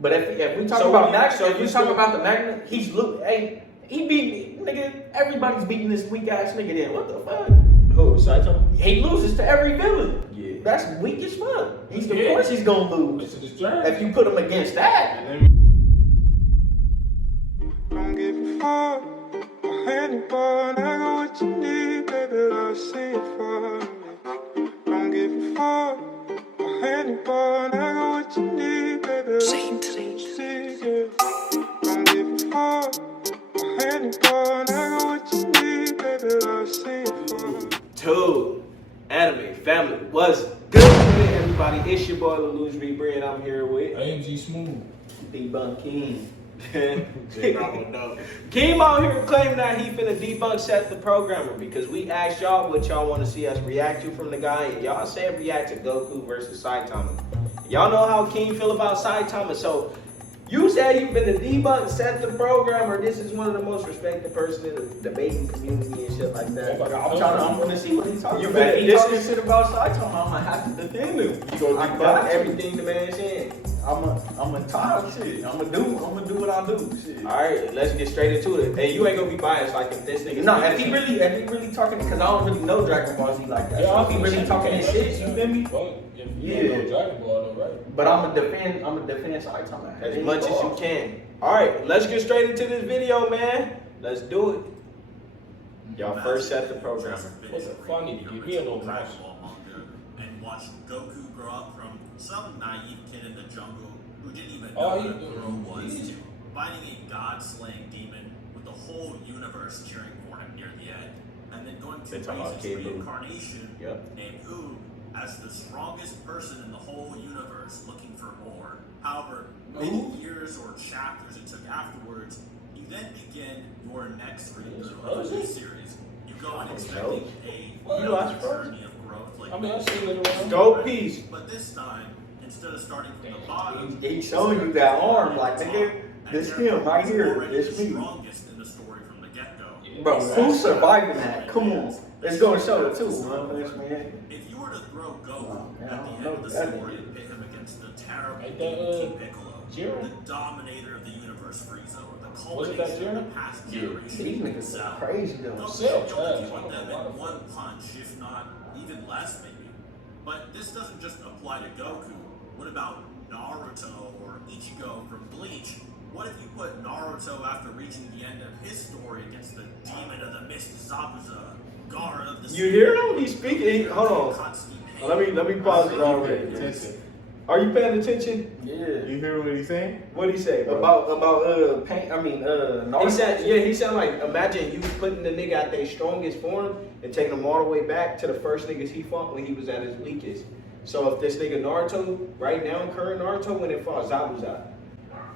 But if we talk about Magna, if we talk about the Magna, he beat nigga. Everybody's beating this weak ass nigga. Then what the fuck? Who? Saitama? He loses to every villain. Yeah. That's weak as fuck. Of course he's gonna lose. If you put him against that. Don't give a fuck about anyone. I got what you need, baby. I'll see it for me. Don't give a fuck about anyone. I got what you need, baby. Don't give a fuck about anyone. I got what you need, baby. I'll see it for me. Dude, anime family, what's good with everybody? It's your boy Illusory Bread. I'm here with AMG Smooth. Debunk King. Keem out here claiming that he finna debunk Seth the Programmer because we asked y'all what y'all want to see us react to from the guy, and y'all said react to Goku versus Saitama. Y'all know how Keem feel about Saitama, so you said you finna debunk Seth the Programmer. This is one of the most respected person in the debating community and shit like that. I'm gonna see what he's talking You about. better If he talking shit about Saitama, I'm gonna have to defend him. You gonna I debunk got everything the man saying. I'm a talk shit. I'm gonna do what I do. Shit. All right, let's get straight into it. And you ain't gonna be biased like if this nigga. No, if he really talking, because I don't really know Dragon Ball Z like that. So if he really talking his shit, you feel me? Yeah. Dragon Ball though, right? But I'm gonna defend Saitama As much as you can. All right, let's get straight into this video, man. Let's do it. Y'all first set the programmer. What's it funny to give me a little match? And watch Goku grow up from some naive kid in the jungle who didn't even know Oh, what a girl was to fighting a god-slaying demon with the whole universe cheering for him near the end, and then going to They talking about raise his Kid Buu. reincarnation Yep. named Who as the strongest person in the whole universe looking for more. However, many years or chapters it took afterwards, you then begin your next reboot of the new series. You go in expecting a journey of growth like I've seen it around. Dope piece. but this time, instead of starting from the bottom, He's showing you that arm, like nigga, this him right here, this the me. strongest in the story from the get-go. Bro, who's surviving that? Come on, let's go and show it too, man. If you were to throw Goku man, I at the don't end know of the that story nigga. and pit him against the terrible Ain't that, King Piccolo, Jiren? the dominator of the universe, Frieza, or the Was it that culmination of the Jiren? past These generation, niggas are crazy though. Goku Cell should trash. only put them in one punch, if not even less, maybe. But this doesn't just apply to Goku. What about Naruto or Ichigo from Bleach? What if you put Naruto after reaching the end of his story against the demon of the mist, Zabuza, Gaara of the You hear him? He's speaking. Hold on. Let me pause it already. Are you paying attention? Yeah. You hear what he's saying? What he say, bro? About paint. I mean, He said, he said like, imagine you putting the nigga at their strongest form and taking him all the way back to the first niggas he fought when he was at his weakest. So if this nigga Naruto, right now, current Naruto, when it fought Zabuza,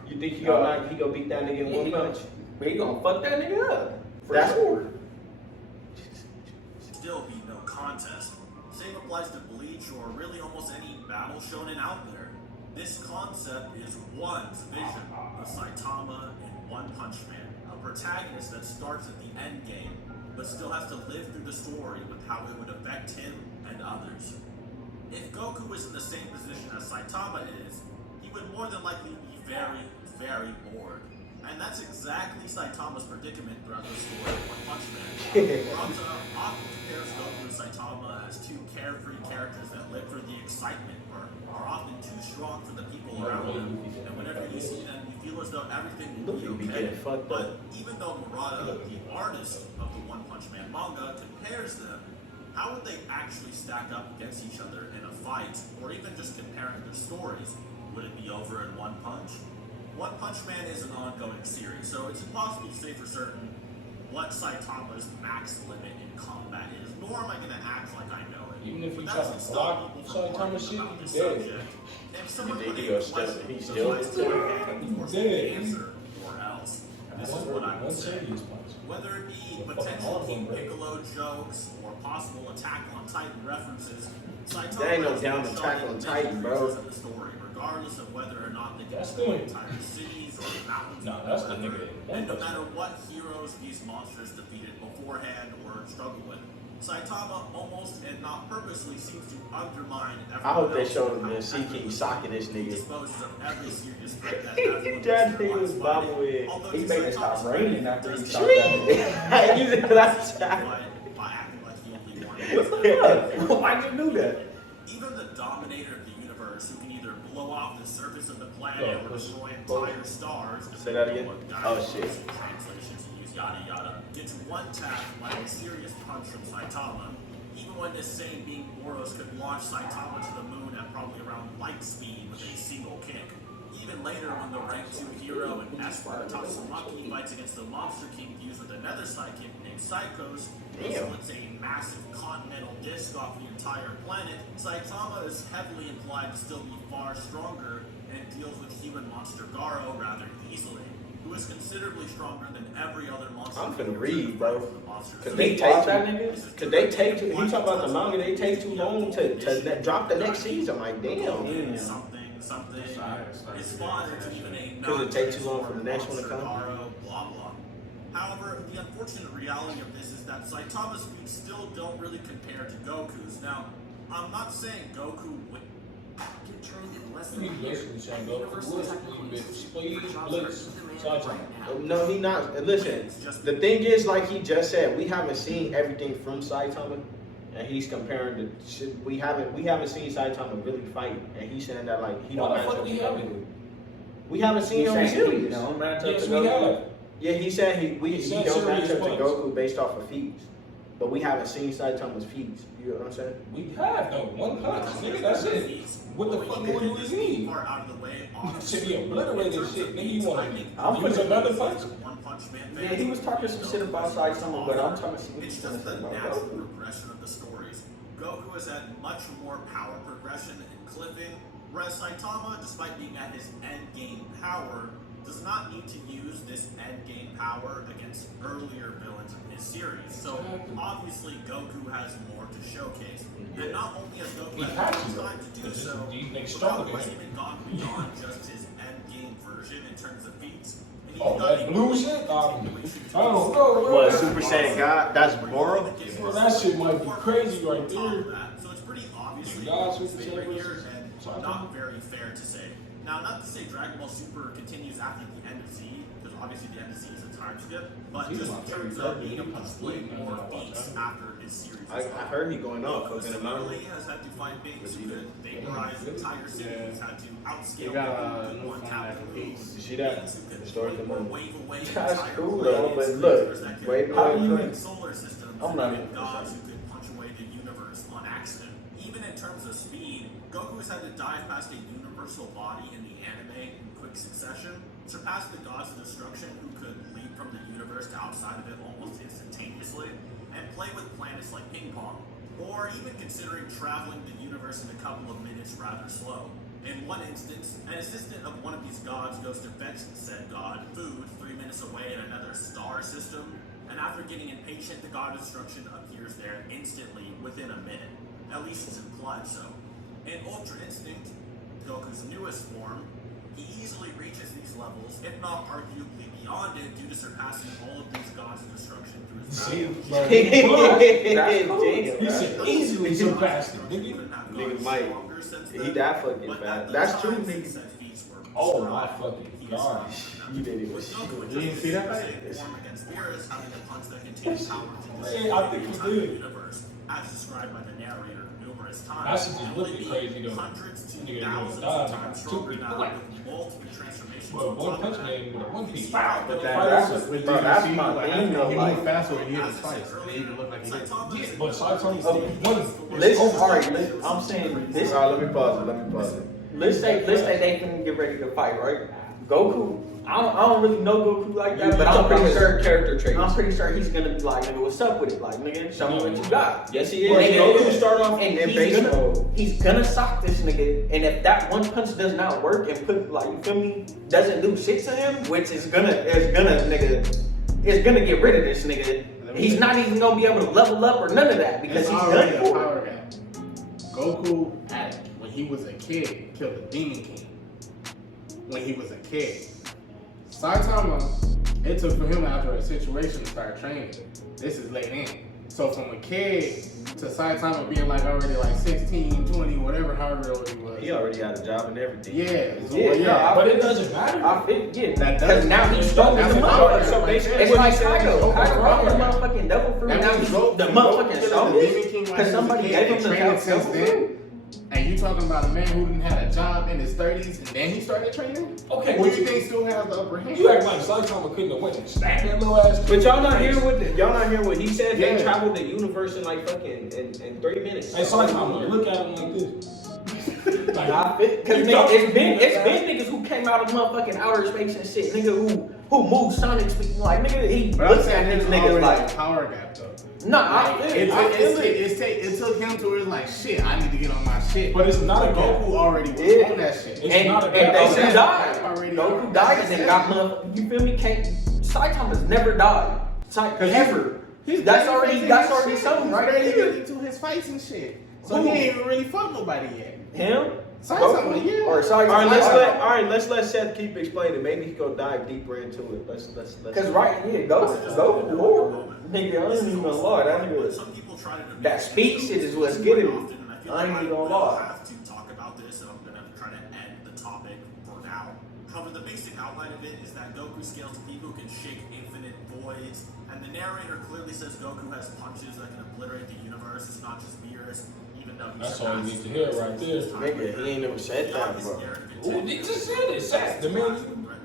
you think he gonna beat that nigga in one punch? But he gonna fuck that nigga up. That's sure. Still be no contest. Same applies to Bleach or really almost any battle shonen out there. This concept is one's vision of Saitama in One Punch Man, a protagonist that starts at the end game, but still has to live through the story with how it would affect him and others. If Goku was in the same position as Saitama is, he would more than likely be very, very bored. And that's exactly Saitama's predicament throughout the story of One Punch Man. Naruto often compares Goku and Saitama as two carefree characters that live for the excitement or are often too strong for the people around them. And whenever you see them, you feel as though everything will be okay. But even though Murata, the artist of the One Punch Man manga, compares them, how would they actually stack up against each other in a fight, or even just comparing their stories? Would it be over in One Punch? One Punch Man is an ongoing series, so it's impossible to say for certain what Saitama's max limit in combat is, nor am I going to act like I know it. Even if But you that try doesn't to stop block people from Saitama arguing shit, about you this dead. subject. If someone You put think a he's question, he's the still- advice to it, of course, dead. the answer, or else. This is what I would say. Whether it be potential King Piccolo jokes or possible Attack on Titan references, Saitama There ain't no has down been Attack shown on in Titan, many bro. creatures in the story, regardless of whether or not they can That's destroy the- entire cities or mountains. Nah, or that's the whatever. nigga. And no matter what heroes these monsters defeated beforehand or struggle with, Saitama almost and not purposely seems to undermine I hope they everyone showed else him the how CK socking this he nigga. disposes of every serious threat that has That nigga was bobblehead. Although He to made it Saitama's stop raining credit, after he does shot take that. He's in that shot. but by acting like the only one. What the fuck? Why'd you do that? Even the dominator of the universe, who can either blow off the surface of the planet or destroy entire stars. Say that again? what Oh, guidance shit. and translations you use, yada yada. Gets one tap like a serious punch from Saitama. Even when this same being Boros could launch Saitama to the moon at probably around light speed with a single kick. Even later, when the rank 2 hero and Esper Tatsumaki fights against the Monster King fused with another sidekick named Psychos, who splits a massive continental disc off the entire planet, Saitama is heavily implied to still be far stronger and deals with human monster Garo rather easily, who is considerably stronger than every other monster. I'm finna read, bro. Cause He they fought take that too, nigga? cause they take too, he talking about the manga, they take too long to drop the next season. Like, damn. Something is fodder to even a 'Cause it takes too long for the next one to come? Garo, blah blah. However, the unfortunate reality of this is that Saitama's feats still don't really compare to Goku's. Now, I'm not saying Goku would Get trained in less He's than a year. basically saying go for speed, blitz, Saitama. No, he not. Listen, the thing is, like he just said, we haven't seen everything from Saitama, and he's comparing the shit. We haven't seen Saitama really fight, and he's saying that like he don't Why the match fuck up we to haven't? Goku. We haven't seen He's him in saying he series. don't match up Yes, to we Goku. have. Yeah, he said he He said don't match serious up to fights. Goku based off of feats, but we haven't seen Saitama's feats. You know what I'm saying? We have though, one punch, nigga, that's it. What the fuck more do we need? part out of the way. Shit, he obliterated shit, nigga, you wanna I'm use finna- another punch? One Punch Man Yeah, fan. he was talking some shit about Saitama, but I'm talking some It's shit just the about natural Goku. progression of the stories. Goku has had much more power progression and clipping, whereas Saitama, despite being at his end game power, does not need to use this end game power against earlier villains in his series. So obviously Goku has more to showcase. And not only has Goku He had had to, more time to do because so, these niggas but stronger Goku has than him. even gone beyond just his end game version in terms of feats. And Oh, even got that a blue really shit? continuation to I don't his know, bro. What Super Saiyan God? That's Boro. Bro, that shit might be crazy right On top of there. that, so it's pretty obviously God, Goku's Super favorite Saiyan here versus and Saitama. not very fair to say. Now, not to say Dragon Ball Super continues after the end of Z, because obviously the end of Z is a time skip, but He's just my in terms favorite of being able to character. display He's more my favorite feats character. after his series. I heard he going off. Goku Cooking him out. similarly has had to fight beings who could vaporize entire cities, had to outscale You got Goku a with new one fan tap that of the competes. move. You see that? Beings who could Destroy the or moon. wave away That's entire cool, planets, though, but look, creatures that could wave how away do you away. make solar systems I'm not and even gods who could punch away the universe on accident. Even in terms of speed, Goku has had to dive past a universal body in the anime in quick succession, surpass the gods of destruction who could leap from the universe to outside of it almost instantaneously, and play with planets like ping pong, or even considering traveling the universe in a couple of minutes rather slow. In one instance, an assistant of one of these gods goes to fetch said god food 3 minutes away in another star system, and after getting impatient, the god of destruction appears there instantly within a minute. At least it's implied so. In Ultra Instinct, Goku's newest form, he easily reaches these levels, if not arguably beyond it, due to surpassing all of these gods of destruction through his See, power. bro, he said easily surpassed it, nigga. Nigga Mike, he that fucking fast. That's true, nigga. Oh my fucking god. You didn't even see it. You didn't see that fight? Hey, I think he did. As described by the narrator numerous That times. shit just looked crazy though. Hundreds to Nigga, thousands died, of times two stronger people. now with multiple transformations. Well, on one top of punch that. man with a one piece. But But that's that's what- what that's you my like, thing, though, he like- moved faster when he hit him twice. It even looked like he hit him. Yeah, but Saitama's Okay. one. Listen, alright, I'm saying this. Alright, let me pause it. Let's say they can get ready to fight, right? Goku, I don't really know Goku like that, but I'm pretty sure character traits. I'm pretty sure he's gonna be like, nigga, what's up with it? Like, nigga, show me what you got. Yes, he Well, is. nigga, Goku start off and in base mode. he's gonna sock this nigga, and if that one punch does not work and put like, you feel me, doesn't do shit to him, which is gonna get rid of this nigga. He's not even gonna be able to level up or none of that because It's he's already done a for it. power gap. Goku, when he was a kid, killed the Demon King. When he was a kid. Saitama, it took for him after a situation to start training. This is late in. So from a kid to Saitama being like already like 16, 20, whatever, however old he was. He already got a job and everything. Yeah. But it doesn't matter. I think, yeah, That because does now matter. he's strong as a That's motherfucker. what- So basically, it's it's like like Kaido. Kaido brought the motherfucking devil fruit. That Now means he's Goku- the Goku motherfucking killing the Demon strongest King while he because was a somebody kid gave him and the trained devil since then. fruit. And you talking about a man who didn't have a job in his 30s and then he started training? Okay, Who do you think still has the upper hand? You act like Saitama couldn't have went and stabbed that little ass kid. But y'all not hear what he said? Yeah. They traveled the universe in like fucking in 3 minutes. Hey, Saitama, look at him like this. Like, Because it's been niggas who came out of motherfucking outer space and shit. Nigga who moved Sonic speed. Like, nigga, he But I'm looks at saying these there's niggas already like, a power gap though. nah, It took him to where it's like, shit, I need to get on my shit. But it's not a Goku gap. already was Yeah. on that shit. It's and not a they gap. should die. Already Goku on. died and then got motherfucking. You feel me? Saitama's never died. Ever. That's already something right there. To his fights and shit. So he ain't even really fought nobody yet. Him? Saitama, yeah. Or Saitama? All right, let's let Seth keep explaining. Maybe he go dive deeper into it. Let's. Because Goku horrible. Nigga, I ain't even gonna lie. That nigga, Some people try to that speed shit is what's getting me. often, and I feel I ain't like even gonna will lie. have to talk about this, and I'm gonna try to end the topic for now. However, the basic outline of it is that Goku scales to people who can shake infinite voids, and the narrator clearly says Goku has punches that can obliterate the universe. It's not just Beerus, even though he's That's all you need to hear right there. Nigga, he ain't never said that, bro. Ooh, they just said it. Shaq, the man.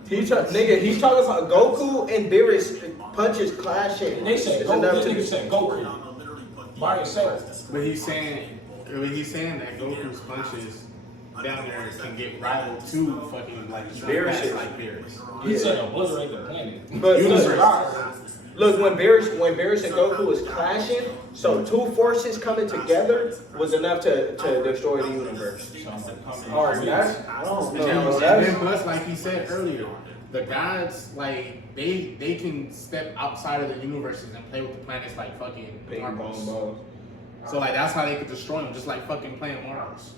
He's talking about Goku and Beerus punches clashing. They said It's Goku. enough This to nigga said Goku by himself. But he's saying that Goku's punches down there can get rivaled to fucking like Beerus. like Beerus. He said obliterate the planet. But Universe. look, when Beerus and Goku was clashing, so two forces coming together was enough to destroy the universe. Alright, that's, I don't know. And That's, then plus, like he said earlier, the gods like they can step outside of the universes and play with the planets like fucking marbles. So like that's how they could destroy them, just like fucking playing marbles.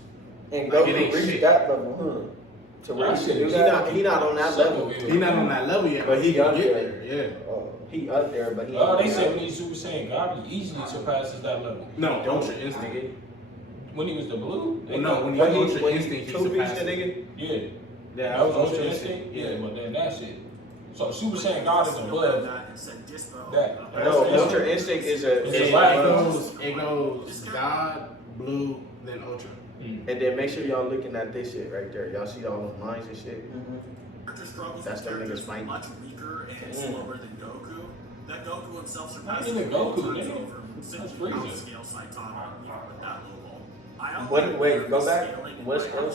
and Like, it Goku ain't reached shit. that level, huh? To That reach shit do is- that. He not on that level. He's not on that level yet, But he can up get there. there. Yeah. Oh, he up there, but he. They said when he's Super Saiyan God, he easily surpasses that level. No, Ultra Instinct. Nigga. When he was the blue, Well, no, when he When Ultra he Instinct, he two beats surpassed the it. nigga. yeah, Yeah, that was Ultra Instinct. Yeah, but then that shit. So Super Saiyan God is above that. No, Ultra Instinct is a. It's a It black goes God, Blue, then Ultra. And then make sure y'all looking at this shit right there. Y'all see all the lines and shit. That's them niggas fighting. much weaker and slower than Goku. That Goku himself surpasses even Goku, nigga. over That's since crazy. scale Saitama, even with that low ball. Wait, go back. What scale?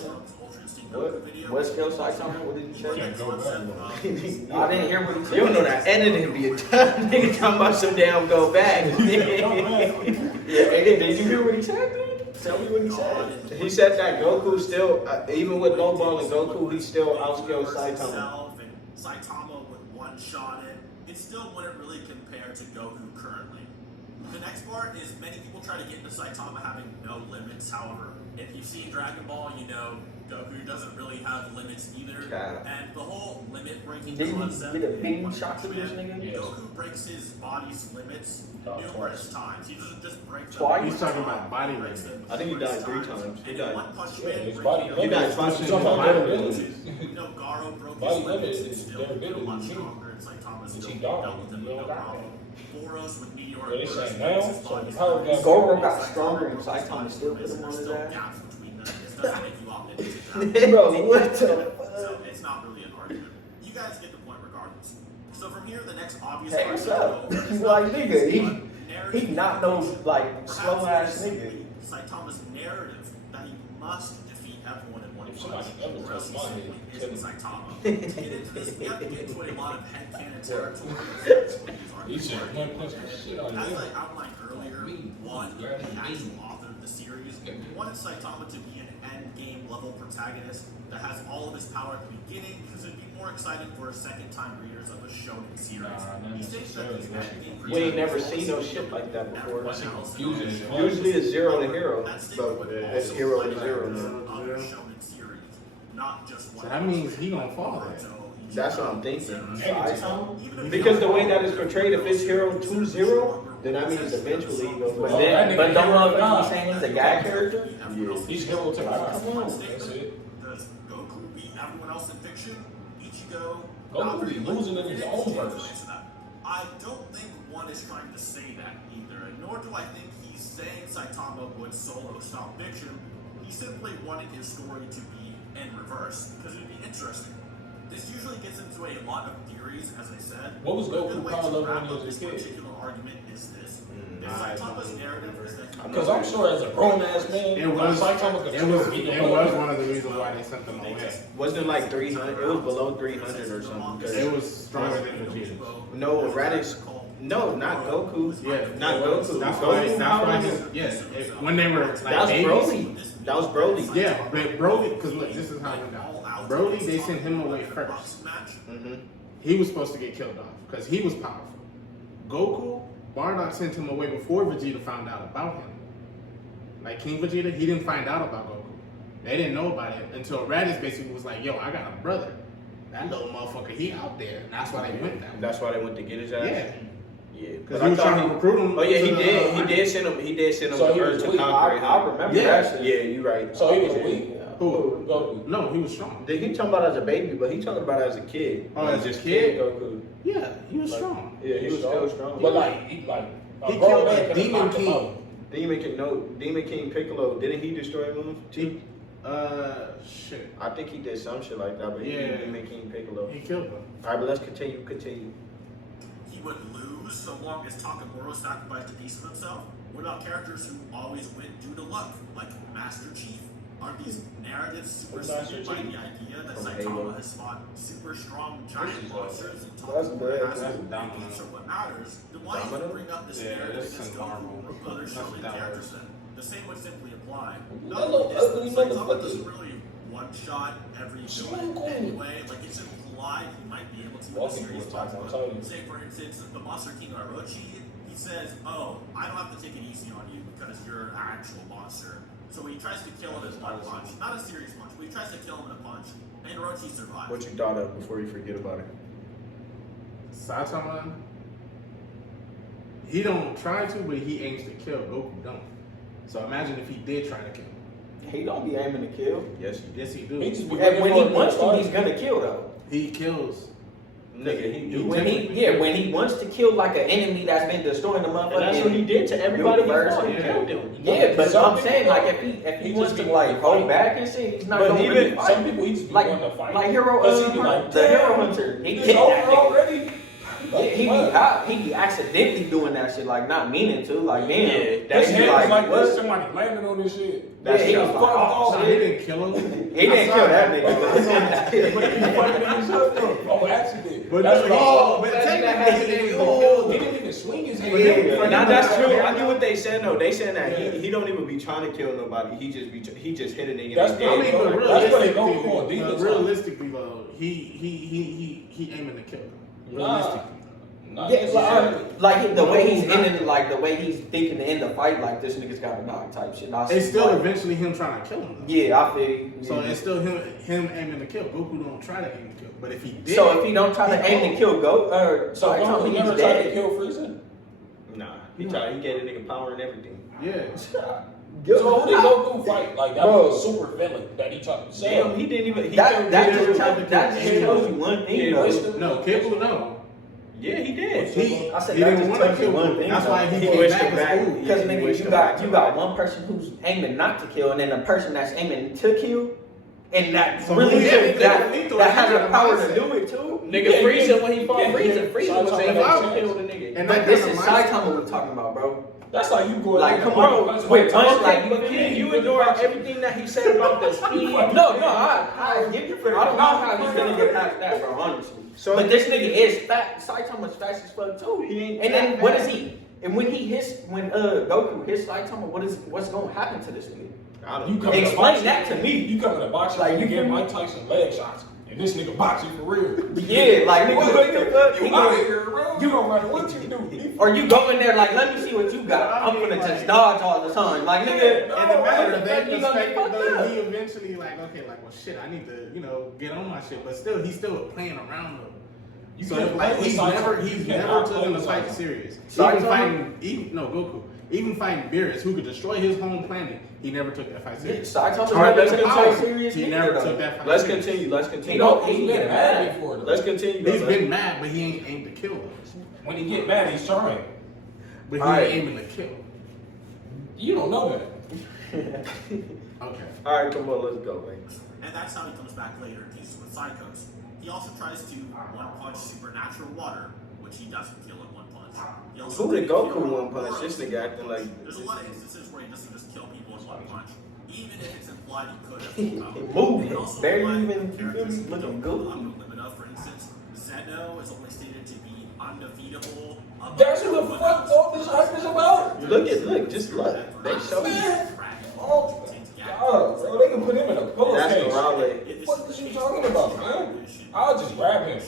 What? What skill Saitama? What did you say? Can't go back. I didn't hear what he said. You don't know that editing be a tough nigga talking about some damn go back. Yeah, did you hear what he said, dude? Tell me what he said. He said that Goku still, even with low ball and Goku, he still outscaled Saitama. And Saitama would one-shot it. It still wouldn't really compare to Goku currently. The next part is many people try to get into Saitama having no limits. However, if you've seen Dragon Ball, you know Goku doesn't really have limits either. Yeah. And the whole limit breaking Didn't he concept. get a in beam One shot to Punch this Man, nigga? Yes. Goku breaks his body's limits numerous times. He doesn't just break them. Twice? He's talking about body He breaks limit. them I think he died numerous 3 times. He And died. in One Punch Yeah, Man, his breaking body them- He died limit. 5 He's times. talking about Body limits. you know, Garo broke Body his limit limits is and still their ability much to stronger, and Saitama still he dealt died. with him He with no don't die. problem. Boros with meteoric But they burst saying makes now, his so body the power stronger. gap- Goro got stronger and Saitama still put him on his There's still ass. gaps between them. It doesn't make you omnipotent. Bro, what the So it's not really an argument. You guys get the point regardless. So from here, the next obvious Hey, what's up? argument to go He's over like, is nigga, narrative he not no, like, Perhaps slow ass it is nigga. simply Saitama's narrative that he must defeat everyone in one If punch, somebody ever or else touched he my simply head, isn't tell Saitama. To get into this, we have to get into a lot of headcanon territory. He said one punch the shit out of As him. I outlined earlier, one, the actual author of the series, wanted Saitama to be an endgame level protagonist that has all of his power at the beginning because it'd be more exciting for second time readers of a shonen series. Nah, not He states that these necessarily. endgame We ain't never protagonists seen no shit like that before. everyone else confusing in the as fuck. Usually it's 0 to hero, that statement but would it's also 0 to apply 0 to now. other shonen series, not just one. So that means he gonna fall there. That's what I'm thinking. Saitama? Because the way that it's portrayed, if it's 0 to 0, Then that means eventually he goes. But Oh, then, that but nigga don't hero motherfuckers to be saying he's a guy character? He's hero to God. That's it. Does Goku beat everyone else in fiction? Ichigo? Goku be losing in his own verse. I don't think one is trying to say that either, and nor do I think he's saying Saitama would solo stop fiction. He simply wanted his story to be in reverse, because it would be interesting. This usually gets into a lot of theories, as I said. What was A good Goku way power to level wrap when he up was this a kid? particular argument is this. If Saitama's narrative is that he Because I'm sure as a grown ass man, It was Saitama could it still was beat it him was up. one of the reasons why they sent them away. Wasn't it like 300? It was below 300 or something. 'cause It was stronger than Vegeta. no, Raditz. No, not Goku. Yeah, Not Goku. That's why. Goku That's why. was- When they were like That was babies. Broly. That was Broly. Yeah, but Broly, because look, this is how it went down. Broly, they sent him away first. Mm-hmm. He was supposed to get killed off because he was powerful. Goku, Bardock sent him away before Vegeta found out about him. Like King Vegeta, he didn't find out about Goku. They didn't know about it until Raditz basically was like, "Yo, I got a brother. That little motherfucker, he out there." And that's why they went that way. That's why they went to get his ass. Yeah, Yeah. because he was trying to recruit him. Oh yeah, he to the, did. He did send him. He did send him So to he was Earth to weak. conquer. I remember Yeah. that shit. Yeah, you right. So he was weak. Who? Goku. No, he was strong. He talking about as a baby, but he talking about as a kid. Oh, as a just kid? Goku. Yeah, he was strong. Yeah, he was still strong. But like, he a He grown killed man that could've Demon knocked him out. King. Demon King Piccolo. Didn't he destroy him? Shit. I think he did some shit like that. But he Yeah. did Demon King Piccolo. He killed him. All right, but let's continue. he would lose so long as Takamura sacrificed a piece of himself? What about characters who always win due to luck, like Master Chief? Aren't these narratives superseded by the idea that From Saitama Halo. has fought super strong giant monsters and That's Takamura bad. hasn't? That's If dominant. these are what matters, then why even Dominant? bring up this Yeah, narrative that's against some Marvel. Goku or other That's shonen downward. characters then? The same would simply apply. That little ugly Saitama motherfucker. doesn't really one-shot every Swing villain cool. anyway. Like, it's implied he might be able to in the Walking series through a talks time, I'm about. telling you. Say, for instance, the Monster King Orochi, he says, "Oh, I don't have to take it easy on you because you're an actual monster." So he tries to kill him in one punch. Not a serious punch, but he tries to kill him in a punch. And Orochi survives. What you thought of before you forget about it? Saitama, he don't try to, but he aims to kill. Goku don't. So imagine if he did try to kill him. He don't be aiming to kill. Yes, you did. Yes, he do. He just be And when he looking for wants a to, fight. he's gonna kill though. He kills. Nigga, he do. When he wants to kill like an enemy that's been destroying the motherfucker. And that's what he did to everybody he Universe, fought. He yeah. killed them. Yeah, but Some I'm people saying like don't. if he He wants just to be like fighting. hold back and shit, he's not But gonna even really fight. Some people he just be like wanting to fight. like Hero Cause he be like, the Hero damn, Hunter. He this hit over that nigga. already. He be accidentally doing that shit, like not meaning to, like damn. Yeah, That's He hands like, like what? this. Somebody landed on this shit. Yeah, he was Fuck like, all So he shit. didn't kill him. He didn't kill that nigga. But he fighting himself though. On accident. But That's no, what oh, he but technically he didn't Oh, he didn't even swing his hand. Yeah. Now that's true. I get what they said though. They said that he don't even be trying to kill nobody. He just hit a nigga. That's and the- they I mean, dead. but That's what they realistically, go for, demon time. realistically though, he aiming to kill him. Realistically. Nah, Yeah, like the way he's ending, like the way he's thinking to end the fight, like this nigga's got a dog type shit. I It's see, still like, eventually him trying to kill him. Though. yeah, I feel you. So it's still him aiming to kill. Goku don't try to aim to kill. But if he did, So if he don't try to aim to kill So like, Goku he's never tried to dead. kill Frieza? Nah, he gave the nigga power and everything. yeah. So who did Goku fight? Like that Bro. was a super villain that he tried to Damn, say. he didn't even. He That never just tried to kill that just him. tells you one thing Yeah, though. wisdom. No, Kibble, no. Yeah, he did. He, I said he that didn't just want to tells you kill one him. thing, That's though. why he He came wished back him as back. cool. Because He nigga, wished you him got back. one person who's aiming not to kill, and then a person that's aiming to kill, and that So really yeah, that, lethal that has the is power to mindset. do it too. Nigga, Yeah, Frieza yeah, when he fought yeah, Frieza, yeah. Frieza was Saitama able got to a kill chance. the nigga. And But that this kind is of mindset- Saitama we're talking about, bro. That's like you going Like, come on, wait, punch, like, But Ken, you ignore everything that he said about the speed. No, I give you credit. I don't know how he's gonna get past that, bro. Honestly. So- but this nigga is fat. Saitama's fast as fuck too. He ain't And then that what is fast. he? And when Goku hits Saitama, what's gonna happen to this nigga? I don't You know. come to Explain boxing. that to me. You come to boxing Like, like you you get feel me? Mike Tyson leg shots, and this nigga boxing for real. Yeah, like nigga, what the fuck? You He out gonna- of here, bro. You don't matter what you do. Or you go in there like, let me see what you got. I'm gonna just dodge all the time. Like nigga, In the matter of that you gonna get perspective, fucked though, up. he eventually like, okay, like, well, shit, I need to, get on my shit. But still, he's still playing around though. You So can't like play he's with never Saitama. he's You never cannot took play him to with fight Saitama. serious. Saitama? Even fighting Beerus, who could destroy his home planet, he never took that fight serious. Saitama Alright, let's never took continue. fight serious. He neither, never though. took that fight. Let's serious. continue. Let's He continue. don't. He been mad before. Let's continue. He's though. been mad, but he ain't aimed to kill them. When he get mad, he's trying. But he Alright. ain't aiming to kill. You don't know that. Okay. All right, come on, let's go, man. And that's how he comes back later in cases with Psychos. He also tries to one-punch supernatural water, which he doesn't kill in one punch. He also Who did doesn't Goku kill one punch? This nigga acting like There's a lot of instances where he doesn't just kill people in one punch, even if it's implied he could have. Moving, And also barely implied even, you feel characters me, he looking don't go good. upper limit of. For instance, Zeno is only stated to be undefeatable. That's what the fuck all this hype is about. just look. They show you. Oh, God, bro, they can put him in a That's pillowcase. Morale. What is you talking about, man? I'll just grab him.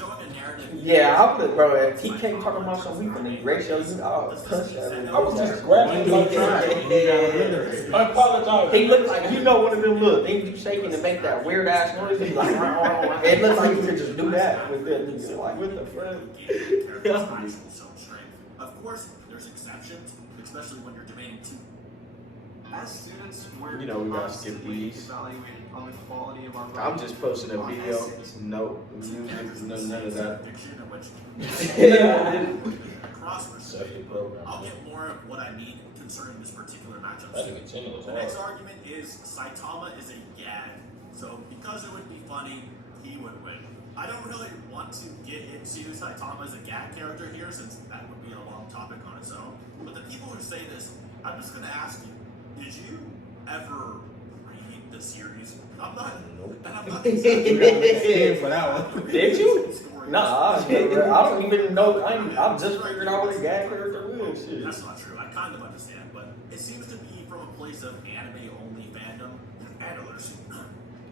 Yeah, I would, bro. If he came talking about some weak and ratio, you I'll punch that. I was just grabbing him like that. I apologize. He looked like one of them look. They be shaking to make that weird ass noise. He like, it looked like you could just do that with that nigga. Like, what the fuck? Of course, there's exceptions, especially when you're debating two. As students, we're You know we gotta constantly skip these. evaluating on the quality of our I'm just posting a writing, video. our essays, No music, none of that. Fiction in which Second program. I'll get more of what I mean concerning this particular matchup. That nigga Chino was The hard. next argument is Saitama is a gag. So because it would be funny, he would win. I don't really want to get into Saitama as a gag character here since that would be a long topic on its own. But the people who say this, I'm just gonna ask you, did you ever read the series? I'm not Scared for that one. Did you? Nah, I don't even know. I'm just figuring out what a gag character is. Shit. That's not true. I kind of understand, but it seems to be from a place of anime-only fandom and others.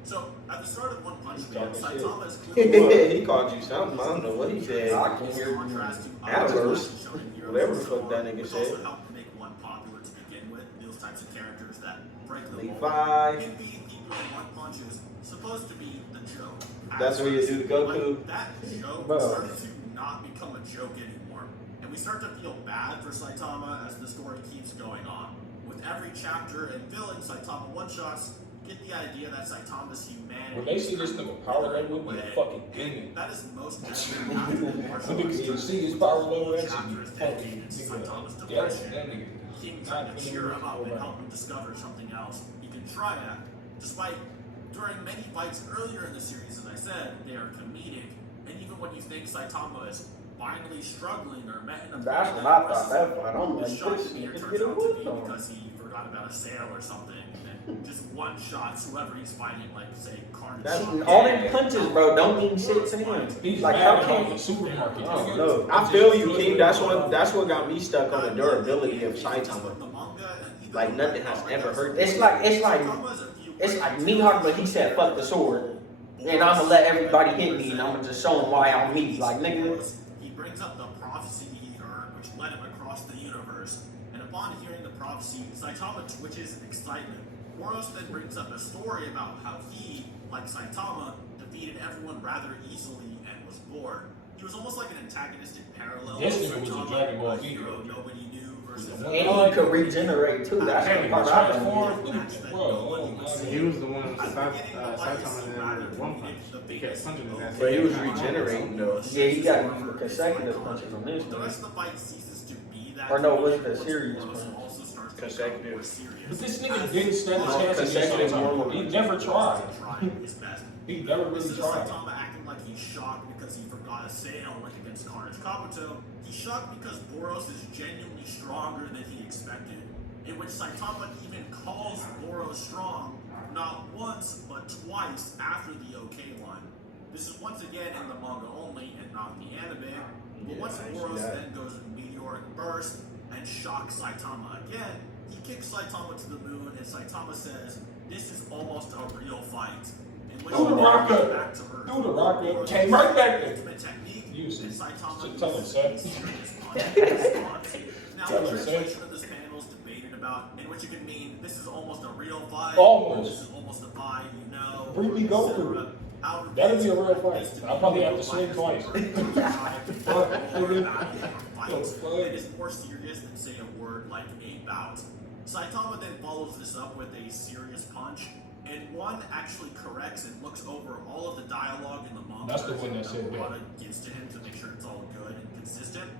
So, at the start of One Punch Man, Saitama is clearly He called you something. I don't know what he said. I can hear you. contrast to Adverse. shonen heroes Whatever and the so fuck that on, nigga which said. also helped make one popular to begin with. Those types of characters that break the mold. Levi. Him being people in One Punch is supposed to be the joke. That's what you do to Goku. But that joke Bro. started to not become a joke anymore. And we start to feel bad for Saitama as the story keeps going on. With every chapter and villain, Saitama one-shots, get the idea that Saitama's humanity... When they see this nigga power level, with a fucking demon. That is most evident after the martial When arts. niggas see his power level, that shit Chapter be is fucking dedicated to Saitama's nigga. Yeah, depression. that nigga. King trying to cheer him up and help him discover something else he can try at. Despite during many fights earlier in the series, as I said, they are comedic, and even when you think Saitama is finally struggling or met in a That's when I thought that fight. I'm like, this shot this here nigga's turns getting out to whooped be on. because he forgot about a sale or something, and just one shots whoever he's fighting, like say Carnage. That's all them punches, bro, don't mean shit to him. He's Like, mad how about can the supermarket. I don't nigga. know. I feel you, King. That's what got me stuck on the durability of Saitama. Like nothing has ever hurt. It's like Mihawk, but he said fuck the sword, and I'm gonna let everybody hit me, and I'm gonna just show them why I'm me. Like nigga, He brings up the prophecy he heard, which led him across the universe. And upon hearing the prophecy, Saitama twitches in excitement. Boros then brings up a story about how he, like Saitama, defeated everyone rather easily and was bored. He was almost like an antagonistic parallel. This of nigga was a Saitama, Dragon Ball a Z hero character. nobody knew versus And and he could regenerate too. That's the part I don't get. He was the one Saitama in one punch. He kept punching his ass. But he was regenerating though. Yeah, he got consecutive punches on this The one. rest of the fight ceases to be that. Or no, was it comedic, a serious Boros punch? also starts to Consecutive. become more serious. But this nigga didn't stand a chance against Consecutive Saitama. normal. He never tried. Trying his best. He never This really is tried. Saitama acting like he's shocked because he forgot a sale like against Carnage Kabuto. He's shocked because Boros is genuinely stronger than he expected. In which Saitama even calls Boros strong, not once but twice after the OK line. This is once again in the manga only and not in the anime. But once Boros then goes in meteoric burst and shocks Saitama again, he kicks Saitama to the moon and Saitama says, "This is almost a real fight." In which Do the he rock goes up. back to Earth. Do the rock up. Boros Came right back there. ultimate technique, You see. and Saitama Should tell him, uses son. serious punch in response. Now, Tell the him, son. translation of this panel is debated about, in which it could mean this is almost a real fight. Almost. This is almost a fight, you know. Bring me etc. Goku. However, That'll be a real Feats fight. needs to I'll be probably able have to to swing fight twice. It is more serious than saying a word like a bout. Saitama then follows this up with a serious punch, and one actually corrects and looks over all of the dialogue in the manga That's the one that said that. Murata gives to him to make sure it's all good and consistent.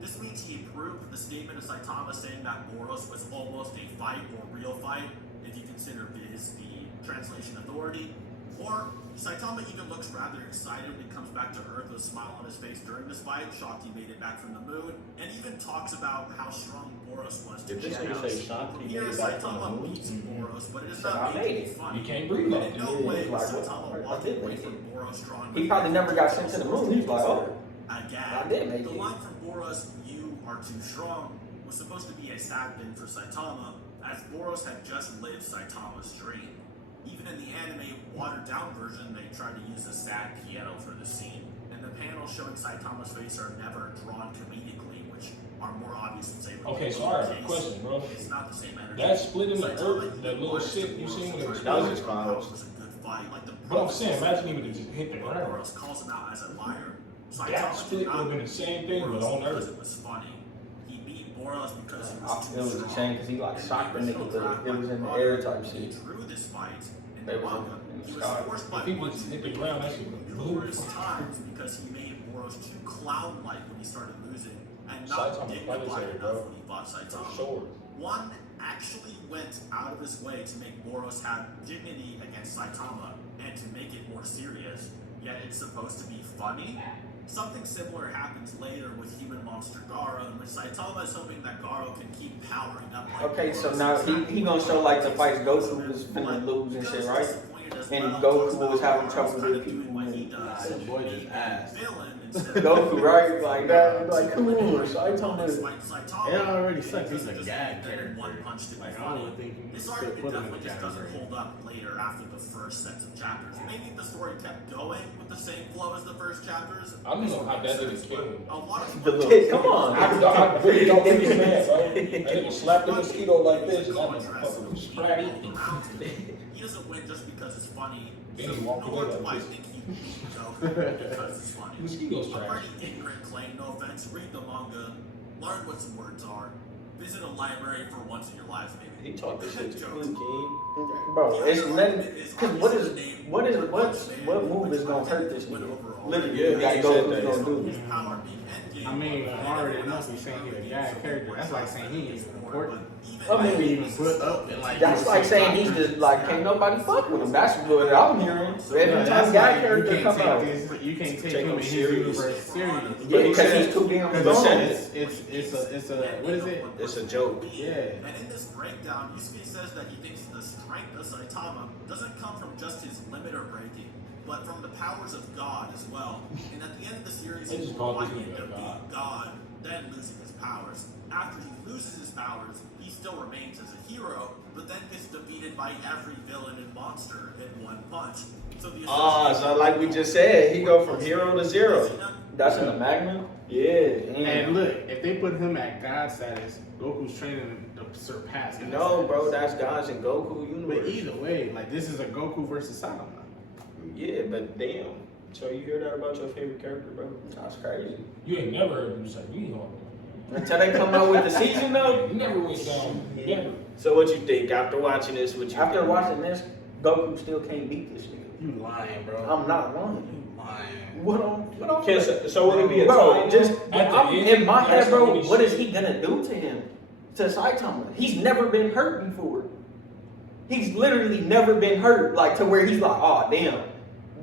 This means he approved the statement of Saitama saying that Boros was almost a fight or real fight, if you consider Viz the translation authority. Or Saitama even looks rather excited when he comes back to Earth with a smile on his face during this fight, shocked he made it back from the moon, and even talks about how strong Boros was to Did this check nigga out. say shocked he Here, made it back from the Saitama moon? beats Boros, but it is Said, not "I making made it it." funny. You can't breathe And like in that. no way Yeah, was like, Saitama what? I walking did away make from it. Boros drawing. He probably never got sent to the moon. He's like, oh, Again, I did make the it. line from Boros, "You are too strong," was supposed to be a sad thing for Saitama, as Boros had just lived Saitama's dream. Even in the anime watered-down version, they tried to use a sad piano for the scene, and the panels showing Saitama's face are never drawn comedically, which are more obvious in say. Okay, so I have a question, bro. It's not the same energy. That split in the Saitama earth, that little wanted shit you Boros seen to when it was try to That was prove just Boros was a good fight, like the But I'm saying, imagine even if it just hit the but ground. Boros calls him out as a liar. That Saitama split did not would have been the same thing, but Boros on because Earth. it was funny. He beat Boros because he It was too was a strong. shame because he like shocked the nigga, but it was in the air type He shit. drew this fight in They the was manga. in the He was sky. forced by If he one was to hit the make ground, that shit would have numerous moved. times because he made Boros too clown-like when he started losing and not Saitama dignified planetary, enough bro. when he fought Saitama. For sure. One actually went out of his way to make Boros have dignity against Saitama and to make it more serious, yet it's supposed to be funny. Something similar happens later with human monster Garo, in which Saitama is hoping that Garo can keep powering up like Okay, so Boros. now he gonna show like the fights Goku was finna lose and shit, right? And Goku was having trouble with people. And That boy just ass. Goku, right? Like that, like come on, Saitama. It already sucks. He's a gag character. One punch to Like, I don't even think you can This still arc put him in definitely the just doesn't category. hold up later after the first sets of chapters. Maybe if the story kept going with the same flow as the first chapters. I don't know how that didn't kill him. A lot of The kid, come on. I really don't understand, bro. And it slapped the mosquito like this, and that motherfucker was scratchy. He doesn't win just because it's funny. Then he walked nor away do like I this. think he beat Goku because it's funny. Mosquito's A trash. pretty ignorant claim, no offense. Read the manga, learn what some words are, visit a library for once in your life, maybe. He talked this shit to you, King. Bro, it's nothing. Cause what move is gonna hurt this nigga? Literally, Yeah, you got he said Goku's that. gonna do. His power being endgame. I mean, already enough he's saying he's a gag character. That's like saying he ain't even important. I Like, mean, he even put up and like. That's like saying he's just like can't nobody fuck with him. That's what I'm hearing. Every time guy character come out, You can't take Take him him in his serious. universe serious. yeah, because he's too damn Because strong. it's a what is it? It's a joke. Yeah. And in this breakdown, Yusuke says that he thinks the strength of Saitama doesn't come from just his limiter breaking, but from the powers of God as well. And at the end of the series, They he's just called this fighting nigga to a beat god. God, then losing his powers. After he loses his powers, he still remains as a hero, but then gets defeated by every villain and monster in one punch. So the So like we just said, he go from hero to zero. That's in the Magnum. Yeah. And look, if they put him at God status, Goku's training him to surpass God No, bro, status. that's God's and Goku But universe. either way, like this is a Goku versus Saitama. Yeah, but damn. So you hear that about your favorite character, bro? That's crazy. You ain't never heard him say, we on. Until they come out with the season though. You never went down. Never. So what you think after watching this? What you After think? watching this, Goku still can't beat this nigga. You lying, bro. I'm not lying. You lying. What I'm Okay, so would it be a bro, tie? just At the I'm, end, in my head, that's bro. when he What is shit. he gonna do to him? To Saitama? He's never been hurt before. He's literally never been hurt, like to where he's like, oh damn,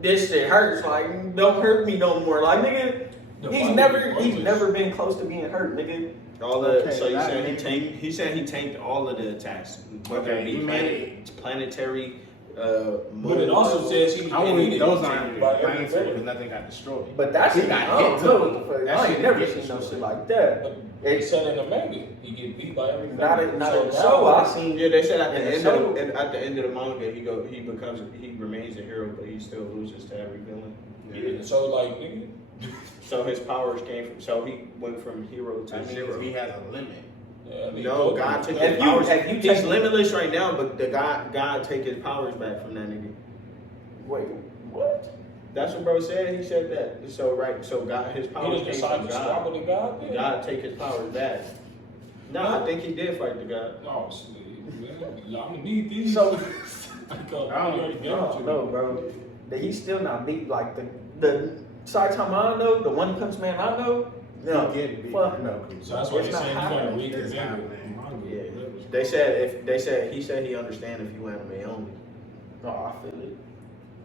this shit hurts. Like, don't hurt me no more. Like, nigga, The he's fight never was pointless. been close to being hurt, nigga. All the Okay, so you that saying he makes- tanked? He said he tanked all of the attacks, whether Okay, it he be made- planetary. But it also says he was I won't defeated those aren't by planetary every because villain. nothing got destroyed. But that He shit, got I don't hit, know too. what the fuck. That I shit ain't never get seen no destroyed. shit like that. But It- he said in the manga, he get beat by every Not villain. in the So show. now- I seen. Yeah, they said at the in the end show. of at the end of the manga, he remains a hero, but he still loses to every villain. Yeah, so like, nigga, So his powers came from. So he went from hero to That zero. means he has a limit. yeah, I mean, No, Goku- God took If his you- powers. if you He's take- limitless right now, but the God take his powers back from that nigga. Wait, what? That's what bro said. He said that. So God, his He powers just came decided from to God. struggle to God. Then. God take his powers back. Nah, I think he did fight the God. Oh, shit, man. I'm gonna need these. So- Because I don't know, bro. That he's still not beat like the Saitama I know, the One Punch Man I know. No, He get beat fuck by no. Goku. So that's why It's they not saying he's gonna happening. read the It's manga. happening. Yeah. Manga. He said he understand if you anime only. Oh, I feel it.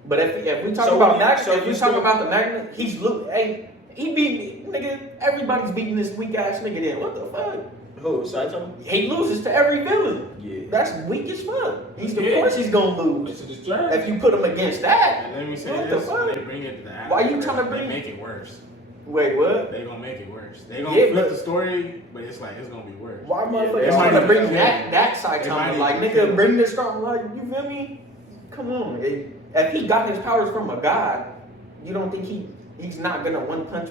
But if we talk So about you- Magna, so if you we talk still- about the Magna, he's look. Hey, he beat nigga. Everybody's beating this weak ass nigga. Then what the fuck? Who? Saitama? He loses to every villain. Yeah. That's weak as fuck. Of Yeah. course he's gonna lose. This is his journey. If you put him against that. And let me say What the this: fuck? when they bring it to the Why anime, you trying to bring- They make it worse. Wait, what? They gonna make it worse. They gonna Yeah, flip but- the story, but it's like it's gonna be worse. Why they motherfuckers might trying to even bring kill that him. that They Saitama? might Like even nigga, kill him. bring this strong. Like you feel me? Come on. If he got his powers from a god, you don't think he's not gonna one punch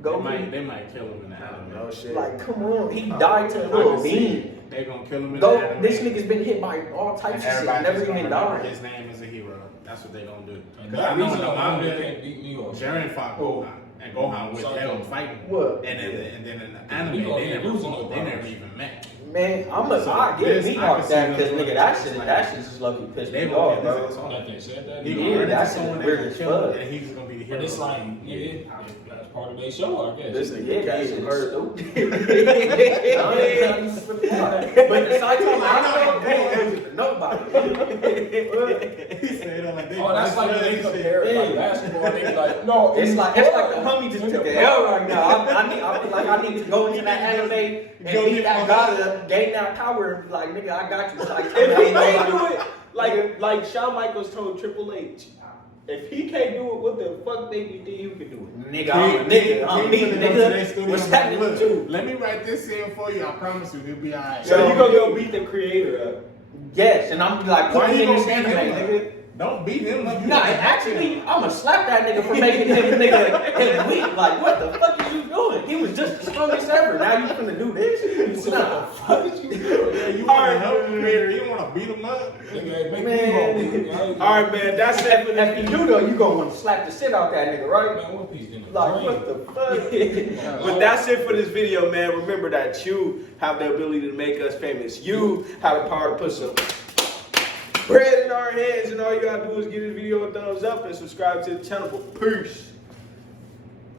Goku? They might kill him in the anime. No shit. Like come on, he died to a I little can see bean. it. They gonna kill him in Go. the anime. This nigga's been hit by all types And of shit, everybody never just gonna even remember died. his name as a hero. That's what they gonna do. And 'Cause that I know in reason the alone, they manga, can't beat me off. Jiren fought Gohan, and Gohan was So- hell fighting. What? And then in the We anime, gonna they be never losing fought. no They powers. never even met. Man, So I get this, me I off can see that them because doing nigga, it. that shit just lucky pissed They me gonna off, kill bro. his ass off. That they said that. He Yeah, gonna run into that's someone, they weird gonna as kill him, fuck. and he's gonna be the hero. But it's like, yeah, that's part of their show, I guess. This nigga Yeah, that came shit is hurt. stupid. But the Saitama I know, nobody. He said it like they. Oh, that's like when they compare it, like basketball. They be like, no, It's like the homie just took the L right now. I feel like I need to go into that anime and beat that god up, gain that power, and be like, nigga, I got you. Like, If he can't do it, like Shawn Michaels told Triple H, if he can't do it, what the fuck they think you can do it? nigga, I'm me, nigga. What's happening Look, too? let me write this in for you. I promise you, he'll be alright. So you gonna go beat the creator up? Yes, and I'm like, Why put you me in this gonna beat anime, him? nigga. Don't beat him up. Nah, actually, I'ma slap that nigga for making him weak. Like, what the fuck is you doing? He was just the strongest ever. Now you finna do this? Nah. You want to help him here? You want to beat him up? Nigga, make Man. me wrong. All right, man. That's it for If you do though, you gonna want to slap the shit out that nigga, right? Man, One Piece didn't Like, what the fuck? But that's it for this video, man. Remember that you have the ability to make us famous. You have the power to put some bread in our hands, and all you gotta do is give this video a thumbs up and subscribe to the channel. Peace.